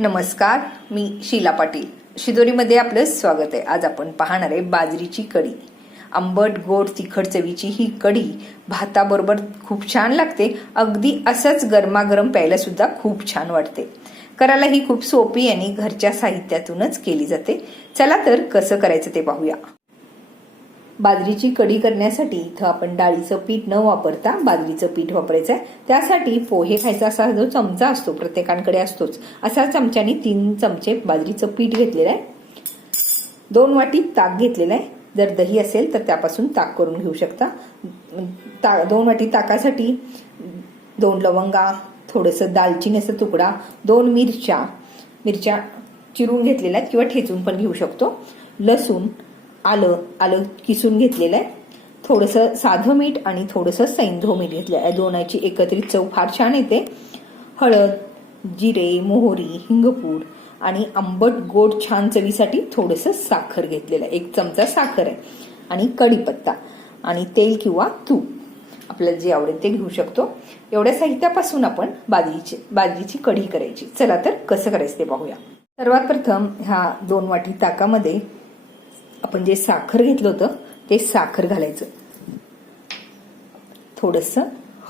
नमस्कार मी शीला पाटील. शिदोरीमध्ये आपलं स्वागत आहे. आज आपण पाहणार आहे बाजरीची कढी. आंबट गोड तिखट चवीची ही कढी भाताबरोबर खूप छान लागते. अगदी असंच गरमागरम प्यायला सुद्धा खूप छान वाटते. करायला ही खूप सोपी आणि घरच्या साहित्यातूनच केली जाते. चला तर कसं करायचं ते पाहूया. बाजरीची कढी करण्यासाठी इथं आपण डाळीचं पीठ न वापरता बाजरीचं पीठ वापरायचं आहे. त्यासाठी पोहे खायचा असा जो चमचा असतो प्रत्येकांकडे असतोच. असा चमच्याने तीन चमचे बाजरीचं पीठ घेतलेलं आहे. दोन वाटी ताक घेतलेलं आहे. जर दही असेल तर त्यापासून ताक करून घेऊ शकता. ता दोन वाटी ताकासाठी दोन लवंगा थोडंसं दालचिनीचा तुकडा दोन मिरच्या मिरच्या चिरून घेतलेल्या आहेत किंवा ठेचून पण घेऊ शकतो. लसूण आलं आलं किसून घेतलेलं आहे. थोडंसं साधं मीठ आणि थोडंसं सैंधव मीठ घेतलं आहे दोनाची एकत्रित चव फार छान येते. हळद जिरे मोहरी हिंगपूड आणि आंबट गोड छान चवीसाठी थोडंसं साखर घेतलेलं आहे. एक चमचा साखर आहे आणि कढीपत्ता आणि तेल किंवा तूप. आपल्याला जे आवडेल ते घेऊ शकतो. एवढ्या साहित्यापासून आपण बाजरीची बाजरीची कढी करायची. चला तर कसं करायचं ते पाहूया. सर्वात प्रथम ह्या दोन वाटी ताकामध्ये आपण जे साखर घेतलं होतं ते साखर घालायचं. थोडस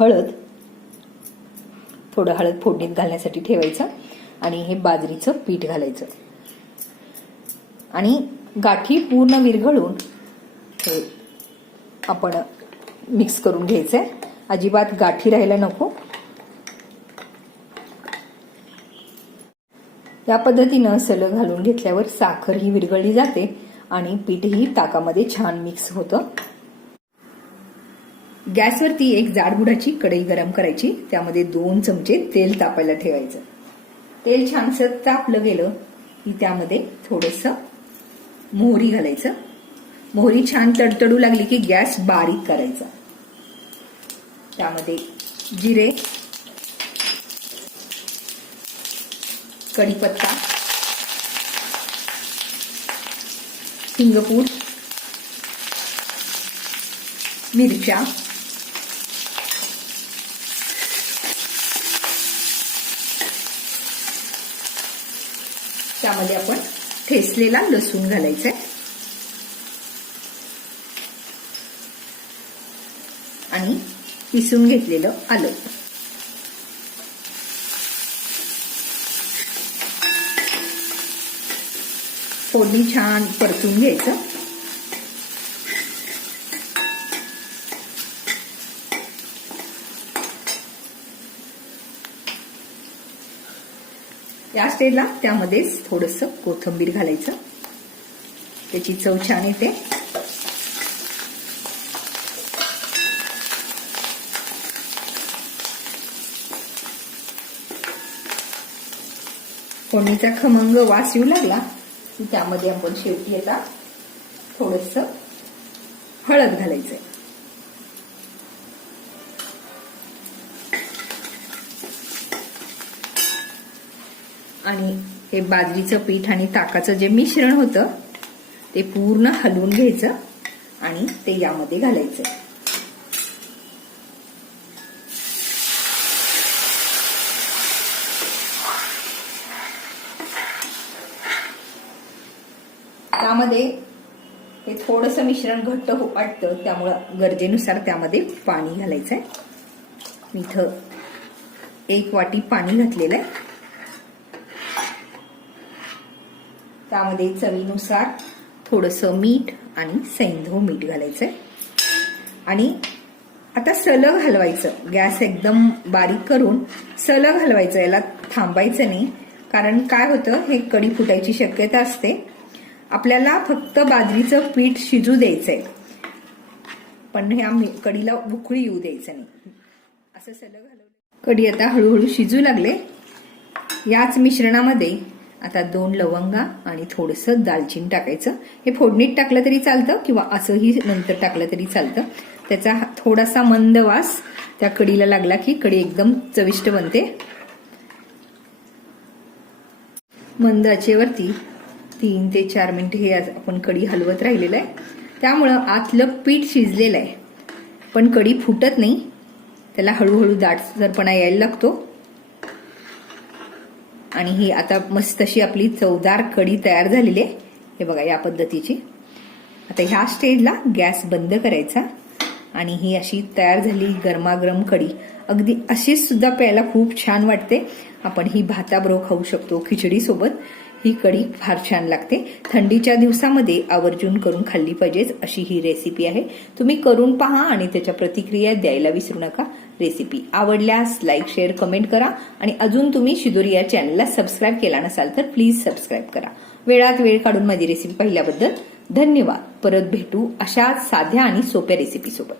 हळद थोडं हळद फोडणीत घालण्यासाठी ठेवायचं आणि हे बाजरीचं पीठ घालायचं. आणि गाठी पूर्ण विरघळून हे आपण मिक्स करून घ्यायचंय. अजिबात गाठी राहायला नको. या पद्धतीनं सलग घालून घेतल्यावर साखर ही विरघळली जाते. आणि पीठही ताकामध्ये छान मिक्स होतं. गॅसवरती एक जाडबुडाची कढई गरम करायची. त्यामध्ये दोन चमचे तेल तापायला ठेवायचं. तेल छानसं तापलं गेलं की त्यामध्ये थोडस मोहरी घालायचं. मोहरी छान तडतडू लागली की गॅस बारीक करायचा. त्यामध्ये जिरे कढीपत्ता सिंगपूर मिरच्या त्यामध्ये आपण ठेसलेला लसूण घालायचा आणि पिसून घेतलेलं आलं. फोडणी छान परतून घ्यायचं. या स्टेजला त्यामध्येच थोडस कोथंबीर घालायचं. त्याची चव छान येते. फोडणीचा खमंग वास येऊ लागला. की त्यामध्ये आपण शेवटी आता थोडस हळद घालायचंय. आणि हे बाजरीचं पीठ आणि ताकाचं जे मिश्रण होतं ते पूर्ण हलवून घ्यायचं आणि ते यामध्ये घालायचं. त्यामध्ये हे थोडंसं मिश्रण घट्ट हो वाटतं. त्यामुळं गरजेनुसार त्यामध्ये पाणी घालायचं आहे मी इथं एक वाटी पाणी घातलेलं आहे त्यामध्ये चवीनुसार थोडंसं मीठ आणि सैंधव हो मीठ घालायचं आहे आणि आता सलग हलवायचं. गॅस एकदम बारीक करून सलग हलवायचं. याला थांबायचं नाही. कारण काय होतं? हे कडी फुटायची शक्यता असते. आपल्याला फक्त बाजरीचं पीठ शिजू द्यायचंय. पण ह्या कडीला उकळी येऊ द्यायचं नाही. असं सलग हलवलं. कढी आता हळूहळू शिजू लागले. याच मिश्रणामध्ये आता दोन लवंगा आणि थोडंसं दालचिनी टाकायचं. हे फोडणीत टाकलं तरी चालतं किंवा असंही नंतर टाकलं तरी चालतं. त्याचा थोडासा मंद वास त्या कढीला लागला की कढी एकदम चविष्ट बनते. मंद आचेवरती तीन ते चार मिनटं हे आज आपण कढी हलवत राहिलेलं आहे. त्यामुळं आतलं पीठ शिजलेलं आहे. पण कढी फुटत नाही. त्याला हळूहळू दाटसरपणा यायला लागतो. आणि ही आता मस्त अशी आपली चवदार कढी तयार झालेली आहे. हे बघा या पद्धतीची. आता ह्या स्टेजला गॅस बंद करायचा. आणि ही अशी तयार झाली गरमागरम कढी. अगदी अशीच सुद्धा प्यायला खूप छान वाटते. आपण ही भाताबरोबर खाऊ शकतो खिचडीसोबत. ही कढी फार छान लागते. थंडीच्या दिवसामध्ये आवर्जून करून खाल्ली पाहिजेच अशी ही रेसिपी आहे. तुम्ही करून पहा आणि त्याच्या प्रतिक्रिया द्यायला विसरू नका. रेसिपी आवडल्यास लाईक शेअर कमेंट करा आणि अजून तुम्ही शिदोरी या चॅनलला सबस्क्राईब केला नसाल तर प्लीज सबस्क्राईब करा. वेळात वेळ काढून माझी रेसिपी पाहिल्याबद्दल धन्यवाद. परत भेटू अशा साध्या आणि सोप्या रेसिपी सोबत.